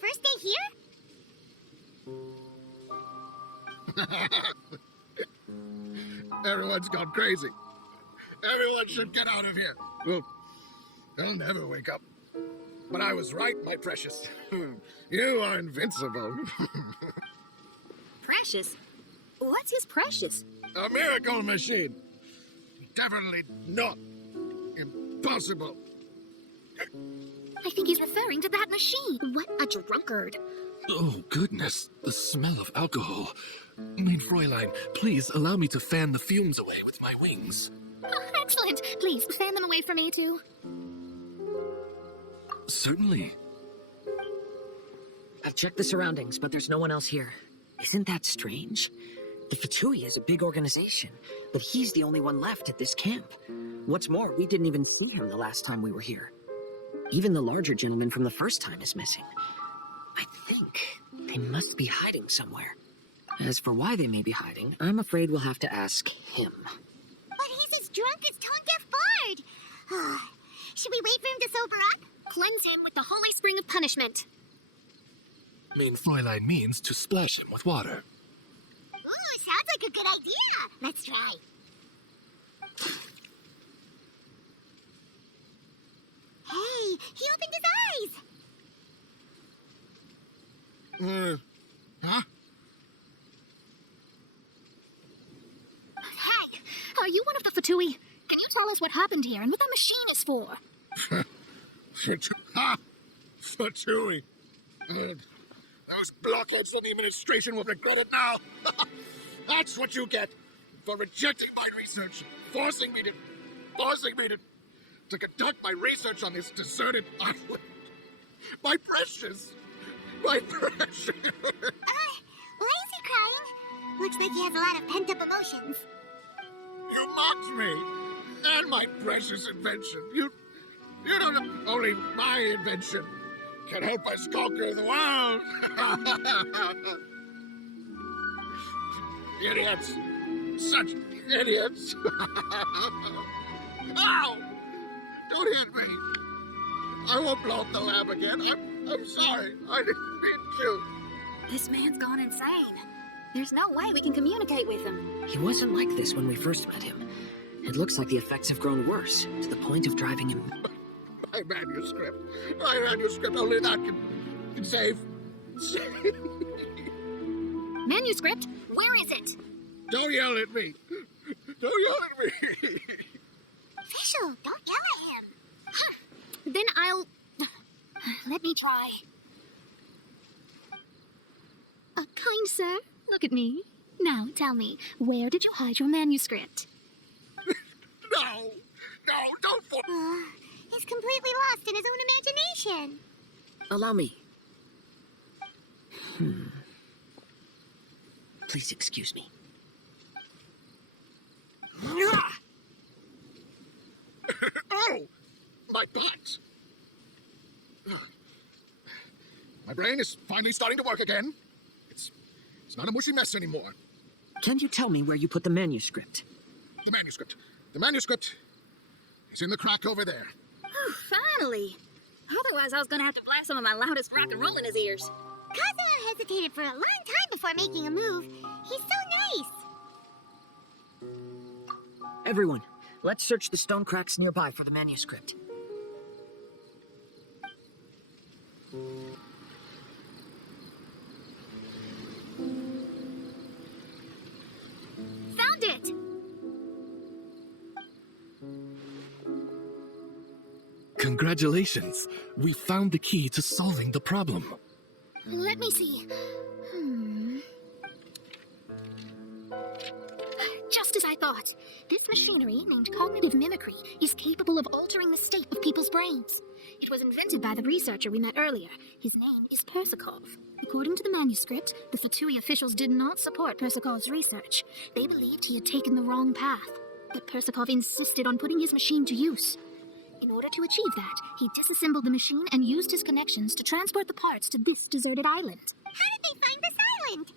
first day here? Everyone's gone crazy. Everyone should get out of here. Well, I'll never wake up. But I was right, my precious. You are invincible. Precious? What's his precious? A miracle machine. Definitely not impossible. I think he's referring to that machine. What a drunkard. Oh, goodness. The smell of alcohol. Mein Fräulein, please allow me to fan the fumes away with my wings. Oh, excellent. Please, fan them away from me, too. Certainly. I've checked the surroundings, but there's no one else here. Isn't that strange? The Fatui is a big organization, but he's the only one left at this camp. What's more, we didn't even see him the last time we were here. Even the larger gentleman from the first time is missing. I think they must be hiding somewhere. As for why they may be hiding, I'm afraid we'll have to ask him. But he's as drunk as tone-deaf bard. Should we wait for him to sober up? Cleanse him with the holy spring of punishment. Mein Fräulein means to splash him with water. Ooh, sounds like a good idea. Let's try. Hey, he opened his eyes. Huh? Hey, are you one of the Fatui? Can you tell us what happened here and what the machine is for? Fatui. Those blockheads in the administration will regret it now. That's what you get for rejecting my research, forcing me to conduct my research on this deserted island. My precious. Why is he crying? Looks like he has a lot of pent-up emotions. You mocked me and my precious invention. You don't know, only my invention can help us conquer the world. Idiots. Such idiots. Ow! Don't hit me. I won't blow up the lab again. I'm sorry. I didn't mean to. This man's gone insane. There's no way we can communicate with him. He wasn't like this when we first met him. It looks like the effects have grown worse, to the point of driving him... My manuscript, only that can save. Manuscript? Where is it? Don't yell at me. Don't yell at me. Fischl, don't yell at him. Then I'll... Let me try. Kind sir, look at me. Now, tell me, where did you hide your manuscript? No, don't for... He's completely lost in his own imagination. Allow me. Please excuse me. Oh, my butt. My brain is finally starting to work again. It's not a mushy mess anymore. Can you tell me where you put the manuscript? The manuscript is in the crack over there. Finally. Otherwise, I was gonna have to blast some of my loudest rock and roll in his ears. Kazuha hesitated for a long time before making a move. He's so nice. Everyone, let's search the stone cracks nearby for the manuscript. Found it! Congratulations! We found the key to solving the problem. Let me see. Just as I thought. This machinery, named cognitive mimicry, is capable of altering the state of people's brains. It was invented by the researcher we met earlier. His name is Persakov. According to the manuscript, the Fatui officials did not support Persakov's research. They believed he had taken the wrong path. But Persakov insisted on putting his machine to use. In order to achieve that, he disassembled the machine and used his connections to transport the parts to this deserted island. How did they find this island?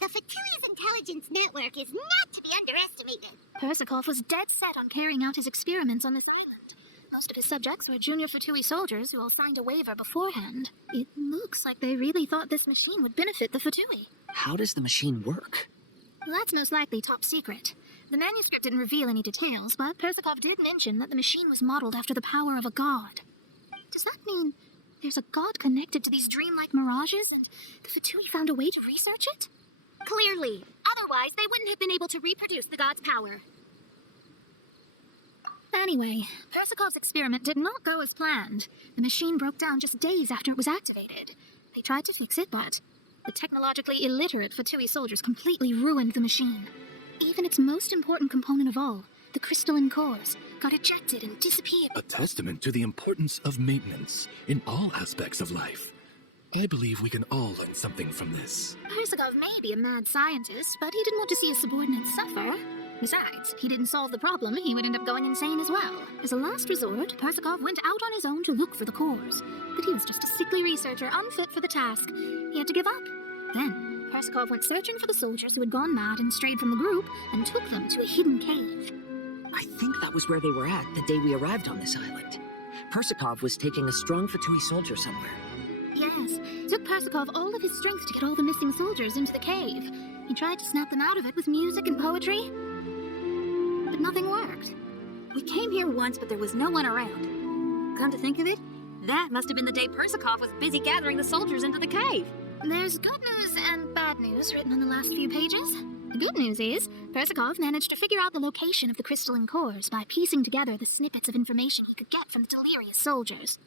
The Fatui's intelligence network is not to be underestimated. Persakov was dead set on carrying out his experiments on this island. Most of his subjects were junior Fatui soldiers who all signed a waiver beforehand. It looks like they really thought this machine would benefit the Fatui. How does the machine work? That's most likely top secret. The manuscript didn't reveal any details, but Persikov did mention that the machine was modeled after the power of a god. Does that mean there's a god connected to these dreamlike mirages, and the Fatui found a way to research it? Clearly. Otherwise, they wouldn't have been able to reproduce the god's power. Anyway, Persikov's experiment did not go as planned. The machine broke down just days after it was activated. They tried to fix it, but the technologically illiterate Fatui soldiers completely ruined the machine. Even its most important component of all, the crystalline cores, got ejected and disappeared. A testament to the importance of maintenance in all aspects of life. I believe we can all learn something from this. Persikov may be a mad scientist, but he didn't want to see his subordinates suffer. Besides, if he didn't solve the problem, he would end up going insane as well. As a last resort, Persikov went out on his own to look for the cores. But he was just a sickly researcher, unfit for the task. He had to give up. Then, Persikov went searching for the soldiers who had gone mad and strayed from the group, and took them to a hidden cave. I think that was where they were at the day we arrived on this island. Persikov was taking a strong Fatui soldier somewhere. Yes, it took Persikov all of his strength to get all the missing soldiers into the cave. He tried to snap them out of it with music and poetry, but nothing worked. We came here once, but there was no one around. Come to think of it, that must have been the day Persikov was busy gathering the soldiers into the cave. There's good news and bad news written on the last few pages. The good news is, Persikov managed to figure out the location of the crystalline cores by piecing together the snippets of information he could get from the delirious soldiers.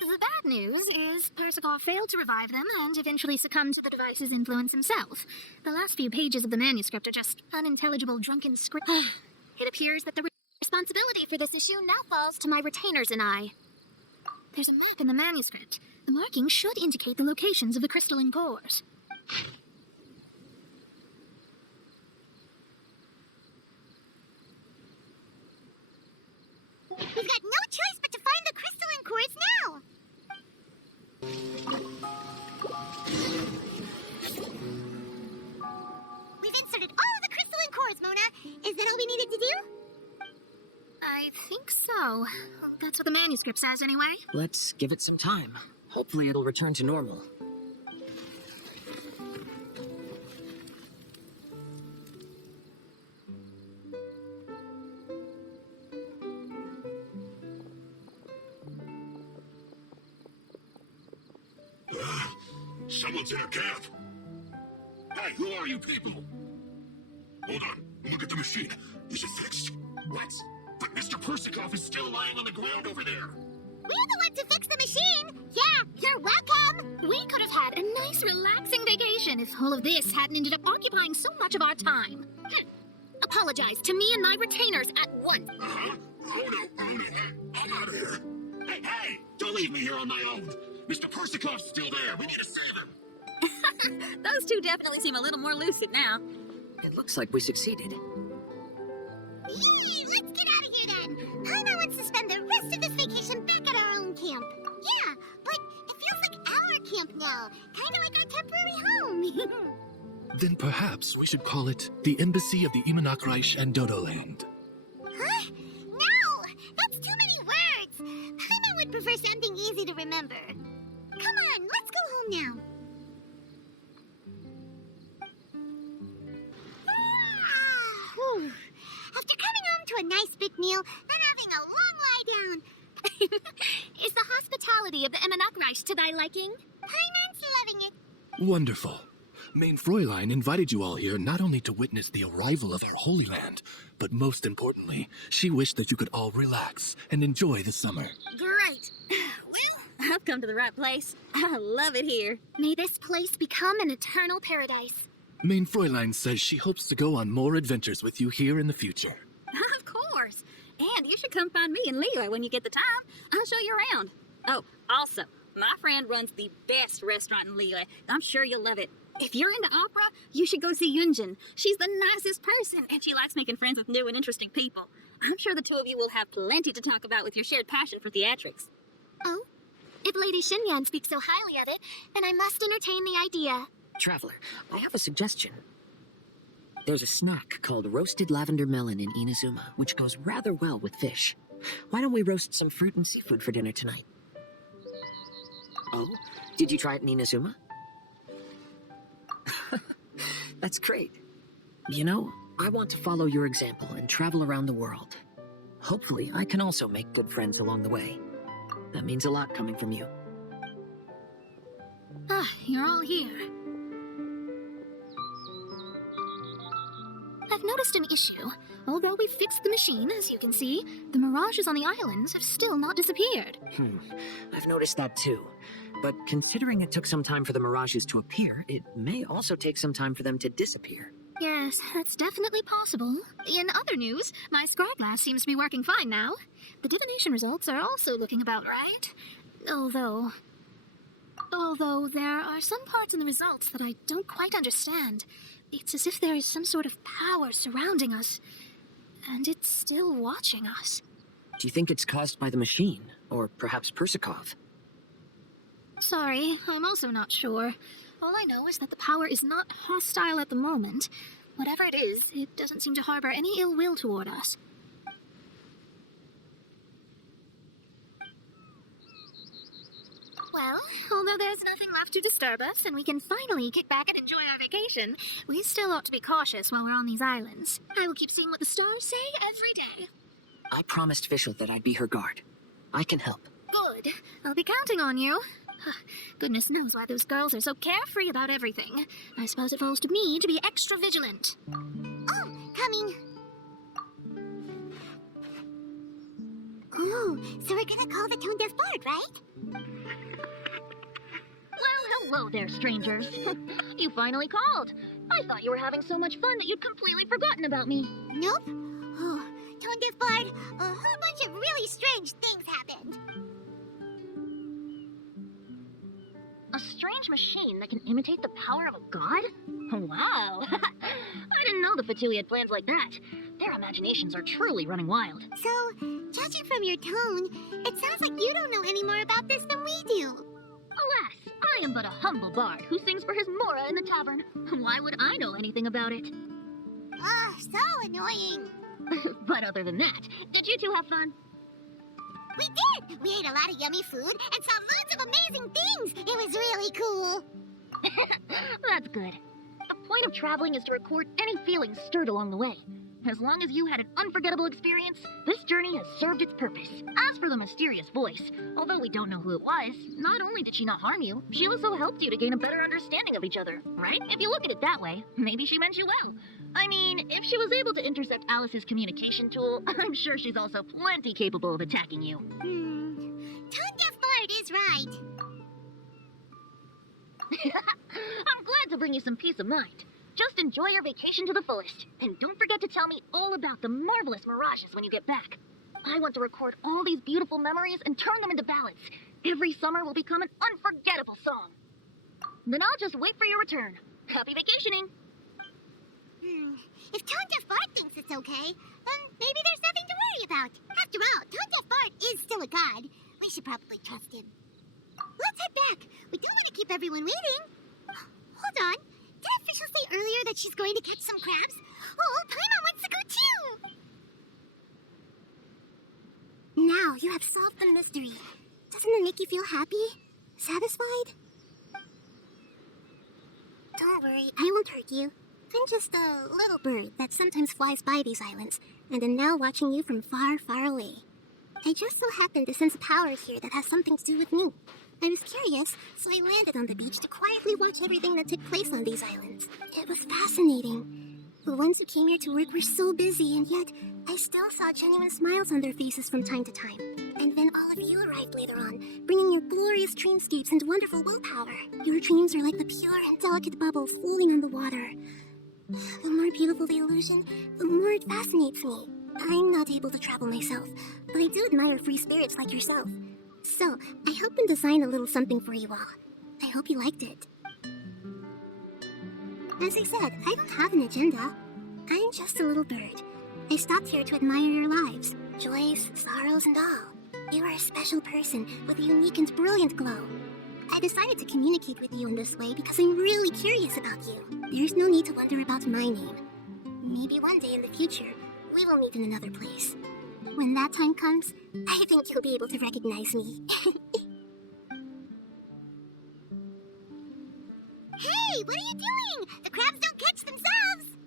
The bad news is Persikov failed to revive them and eventually succumbed to the device's influence himself. The last few pages of the manuscript are just unintelligible drunken script. It appears that the responsibility for this issue now falls to my retainers and I. There's a map in the manuscript. The markings should indicate the locations of the crystalline cores. We've got no choice but to find the crystalline cores now! We've inserted all of the crystalline cores, Mona! Is that all we needed to do? I think so. That's what the manuscript says, anyway. Let's give it some time. Hopefully it'll return to normal. Someone's in a camp. Hey, who are you people? Hold on. Look at the machine. Is it fixed? What? But Mr. Persikov is still lying on the ground over there. We're the ones who fixed the machine! Yeah, you're welcome! We could have had a nice, relaxing vacation if all of this hadn't ended up occupying so much of our time. Apologize to me and my retainers at once. Uh-huh. Oh no, I'm out of here. Hey, don't leave me here on my own. Mr. Persikov's still there. We need to save him. Those two definitely seem a little more lucid now. It looks like we succeeded. Let's get out of here then. Paimon wants to spend the rest of this vacation back at our own camp. Yeah, but it feels like our camp now. Kind of like our temporary home. Then perhaps we should call it the Embassy of the Imanakreich and Dodoland. Huh? No! That's too many words. Paimon would prefer something easy to remember. Come on, let's go home now. Whew. After coming home to a nice big meal, then having a long lie down. Is the hospitality of the Imanakreich to thy liking? Paimon's loving it. Wonderful. Main Fräulein invited you all here not only to witness the arrival of our Holy Land, but most importantly, she wished that you could all relax and enjoy the summer. Great. Well, I've come to the right place. I love it here. May this place become an eternal paradise. Main Fräulein says she hopes to go on more adventures with you here in the future. Of course. And you should come find me and Leela when you get the time. I'll show you around. Oh, also, my friend runs the best restaurant in Leela. I'm sure you'll love it. If you're into opera, you should go see Yunjin. She's the nicest person, and she likes making friends with new and interesting people. I'm sure the two of you will have plenty to talk about with your shared passion for theatrics. Oh? If Lady Xinyan speaks so highly of it, then I must entertain the idea. Traveler, I have a suggestion. There's a snack called roasted lavender melon in Inazuma, which goes rather well with fish. Why don't we roast some fruit and seafood for dinner tonight? Oh, did you try it in Inazuma? That's great. You know, I want to follow your example and travel around the world. Hopefully, I can also make good friends along the way. That means a lot coming from you. Ah, you're all here. I've noticed an issue. Although we've fixed the machine, as you can see, the mirages on the islands have still not disappeared. I've noticed that too. But considering it took some time for the mirages to appear, it may also take some time for them to disappear. Yes, that's definitely possible. In other news, my scryglass seems to be working fine now. The divination results are also looking about right. Although there are some parts in the results that I don't quite understand. It's as if there is some sort of power surrounding us, and it's still watching us. Do you think it's caused by the machine, or perhaps Persikov? Sorry, I'm also not sure. All I know is that the power is not hostile at the moment. Whatever it is, it doesn't seem to harbor any ill will toward us. Well, although there's nothing left to disturb us and we can finally kick back and enjoy our vacation, we still ought to be cautious while we're on these islands. I will keep seeing what the stars say every day. I promised Fischl that I'd be her guard. I can help. Good. I'll be counting on you. Goodness knows why those girls are so carefree about everything. I suppose it falls to me to be extra vigilant. Oh, coming. Ooh, so we're gonna call the tone-deaf bard, right? Well, hello there, strangers. You finally called. I thought you were having so much fun that you'd completely forgotten about me. Nope. Oh, tone-deaf bard, a whole bunch of really strange things happened. A strange machine that can imitate the power of a god? Wow. I didn't know the Fatui had plans like that. Their imaginations are truly running wild. So, judging from your tone, it sounds like you don't know any more about this than we do. Alas, I am but a humble bard who sings for his Mora in the tavern. Why would I know anything about it? Ah, so annoying. But other than that, did you two have fun? We did! We ate a lot of yummy food and saw loads of amazing things! It was really cool! That's good. The point of traveling is to record any feelings stirred along the way. As long as you had an unforgettable experience, this journey has served its purpose. As for the mysterious voice, although we don't know who it was, not only did she not harm you, she also helped you to gain a better understanding of each other, right? If you look at it that way, maybe she meant you well. I mean, if she was able to intercept Alice's communication tool, I'm sure she's also plenty capable of attacking you. Tone-deaf bard is right. I'm glad to bring you some peace of mind. Just enjoy your vacation to the fullest, and don't forget to tell me all about the marvelous mirages when you get back. I want to record all these beautiful memories and turn them into ballads. Every summer will become an unforgettable song. Then I'll just wait for your return. Happy vacationing! If Tone-deaf bard thinks it's okay, then maybe there's nothing to worry about. After all, Tone-deaf bard is still a god. We should probably trust him. Let's head back. We don't want to keep everyone waiting. Hold on. Didn't Fischl say earlier that she's going to catch some crabs? Oh, Paimon wants to go too! Now you have solved the mystery. Doesn't it make you feel happy? Satisfied? Don't worry, I won't hurt you. I'm just a little bird that sometimes flies by these islands, and am now watching you from far, far away. I just so happened to sense a power here that has something to do with me. I was curious, so I landed on the beach to quietly watch everything that took place on these islands. It was fascinating. The ones who came here to work were so busy, and yet I still saw genuine smiles on their faces from time to time. And then all of you arrived later on, bringing your glorious dreamscapes and wonderful willpower. Your dreams are like the pure and delicate bubbles floating on the water. The more beautiful the illusion, the more it fascinates me. I'm not able to travel myself, but I do admire free spirits like yourself. So, I helped and design a little something for you all. I hope you liked it. As I said, I don't have an agenda. I'm just a little bird. I stopped here to admire your lives, joys, sorrows, and all. You are a special person with a unique and brilliant glow. I decided to communicate with you in this way because I'm really curious about you. There's no need to wonder about my name. Maybe one day in the future, we will meet in another place. When that time comes, I think you'll be able to recognize me. Hey, what are you doing? The crabs don't catch themselves.